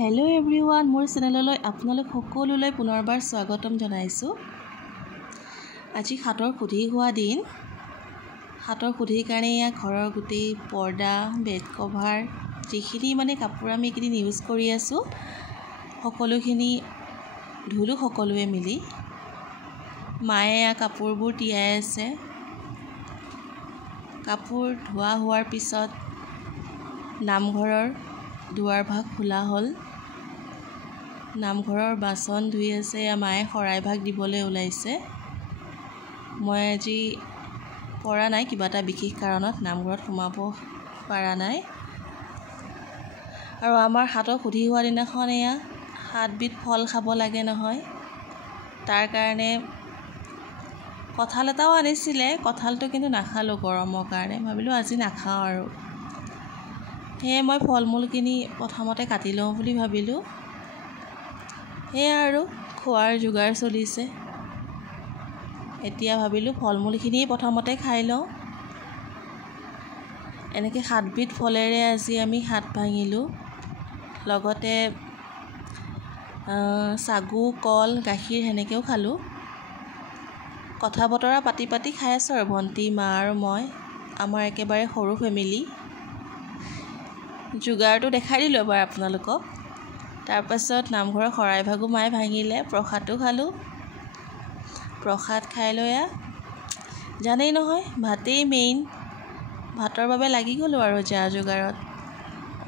Hello everyone मोर चेनेलলৈ আপোনালোক সকলোলৈ পুনৰবাৰ স্বাগতম জনাইছো। আজি হাতৰ খুধি হোৱা দিন। হাতৰ খুধিৰ কাৰণে ইয়া ঘৰৰ গুটি পৰ্দা বেড কভাৰ যিখিনি মানে কাপোৰ আমি কিনি ইউজ কৰি আছো সকলোখিনি ধুলো সকলোৱে মিলি। মায়ে ইয়া কাপোৰবোৰ তিয়াই আছে। কাপোৰ ধোৱা হোৱাৰ পিছত নামঘৰৰ দুৱাৰ ভাগ খোলা হল। নামঘৰৰ বাসন ধুই আছে মায়ে শৰাই ভাগ দিবলৈ ওলাইছে। মই আজি পৰা নাই কিবা এটা বিশেষ কাৰণত নামঘৰত সোমাব পৰা নাই। আৰু আমাৰ হাতৰ খুধি হোৱা দিনাখন এয়া 7 বিধ ফল খাব লাগে নহয়। তাৰ কাৰণে কঁঠাল এটাও আনিছিলে, কঁঠালটো কিন্তু নাখালো গৰমৰ কাৰণে, ভাবিলো আজি নাখাওঁ আৰু। সেয়ে মই ফল-মূলখিনি প্ৰথমতে কাটি লওঁ বুলি ভাবিলো। আৰু খোৱাৰ যোগাৰ চলিছে। এতিয়া ভাবিলো ফল-মূলখিনি প্ৰথমতে খাই লওঁ। এনেকৈ 7 বিধ ফলেৰে আজি আমি হাত ভাঙিলো। লগতে সাগু কল গাখীৰ হেনেকেও খালো। কথা বতৰা পাতি পাতি খাই আছো আৰু ভন্টি মা আৰু মই। আমাৰ একেবাৰে সৰু ফেমিলি। যোগাৰটো দেখাই দিলো এবাৰ আপোনালোকক। তাৰ পাছত নামঘৰৰ শৰাই ভাগো মায়ে ভাঙিলে, প্ৰসাদটো খালো। প্ৰসাদ খাই লৈ জানেই নহয় ভাতেই মেইন। ভাতৰ বাবে লাগি গলো আৰু যা যোগাৰত।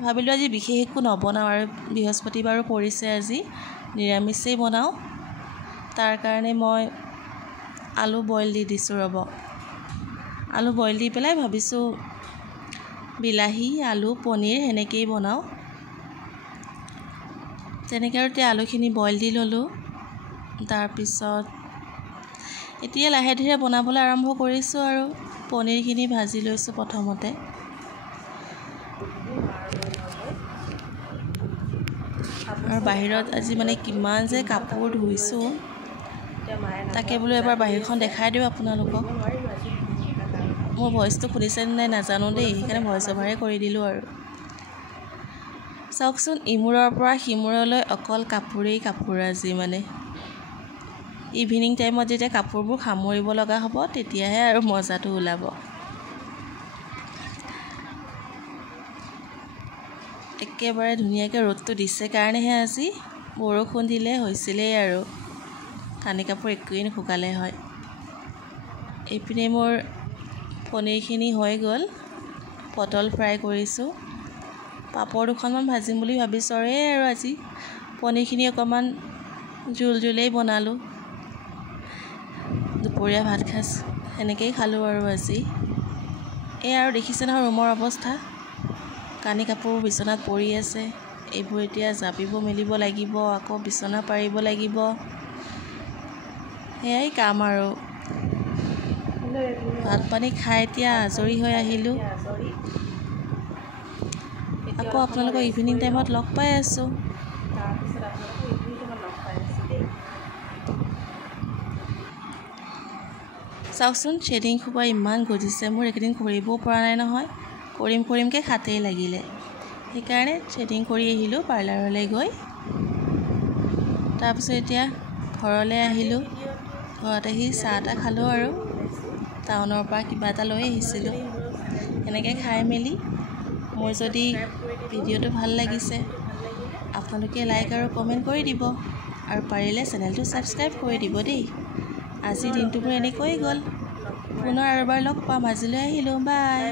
ভাবিলো আজি বিশেষ একো নবনাও আৰু বৃহস্পতিবাৰো পৰিছে আজি, নিৰামিষেই বনাও। তাৰ কাৰণে মই আলু বইল দি দিছো ৰব। আলু বইল দি পেলাই ভাবিছো বিলাহী আলু পনীৰ হেনেকেই বনাও। তেনেকৈ আৰু আলুখিনি বইল দি ললো। তাৰ পিছত এতিয়া লাহে ধীৰে বনাবলৈ আৰম্ভ কৰিছো আৰু পনীৰখিনি ভাজি লৈছো প্ৰথমতে। আৰু বাহিৰত আজি মানে কিমান যে কাপোৰ ধুইছো, তাকে বোলো এবাৰ বাহিৰখন দেখাই দিও আপোনালোকক। মোৰ ভইচটো শুনিছে নাই নাজানো দেই, সেইকাৰণে ভইচ অভাৰে কৰি দিলো আৰু। চাওকচোন ইমূৰৰ পৰা সিমূৰলৈ অকল কাপোৰেই কাপোৰ আজি মানে। ইভিনিং টাইমত যেতিয়া কাপোৰবোৰ সামৰিব লগা হ'ব তেতিয়াহে আৰু মজাটো ওলাব। একেবাৰে ধুনীয়াকৈ ৰ'দটো দিছে কাৰণেহে আজি, বৰষুণ দিলে হৈছিলেই আৰু কানি কাপোৰ একোৱেই নুশুকালে হয়। এইপিনে মোৰ পনীৰখিনি হৈ গ'ল। পটল ফ্ৰাই কৰিছো। পাপৰ দুখনমান ভাজিম বুলি ভাবিছো আৰু আজি পনীৰখিনি অকণমান জোল-জোলেই বনালো। দুপৰীয়া ভাত খাজ সেনেকেই খালো আৰু আজি। আৰু দেখিছে নহয় ৰুমৰ অৱস্থা। কানি কাপোৰ বিচনাত পৰি আছে। এইবোৰ এতিয়া জাপিব মেলিব লাগিব, আকৌ বিচনা পাৰিব লাগিব। সেয়াই কাম আৰু। ভাত পানী খাই এতিয়া আজৰি হৈ আহিলো। আকৌ আপোনালোকক ইভিনিং টাইমত লগ পাই আছো। চাওকচোন শ্বেডিং খোপা ইমান গজিছে, মোৰ এইকেইদিন কৰিবও পৰা নাই নহয়। কৰিমকৈ খাতেই লাগিলে। সেইকাৰণে শ্বেডিং কৰি আহিলো পাৰ্লাৰলৈ গৈ। তাৰপিছত এতিয়া ঘৰলৈ আহিলো। ঘৰত আহি চাহ এটা খালো আৰু টাউনৰ পৰা কিবা এটা লৈ আহিছিলো। এনেকৈ খাই মেলি মোৰ যদি ভিডিঅ'টো ভাল লাগিছে আপোনালোকে লাইক আৰু কমেণ্ট কৰি দিব, আৰু পাৰিলে চেনেলটো ছাবস্ক্ৰাইব কৰি দিব দেই। আজিৰ দিনটো মোৰ এনেকৈয়ে গ'ল। পুনৰ আৰু এবাৰ লগ পাম। আজিলৈ আহিলো, বাই।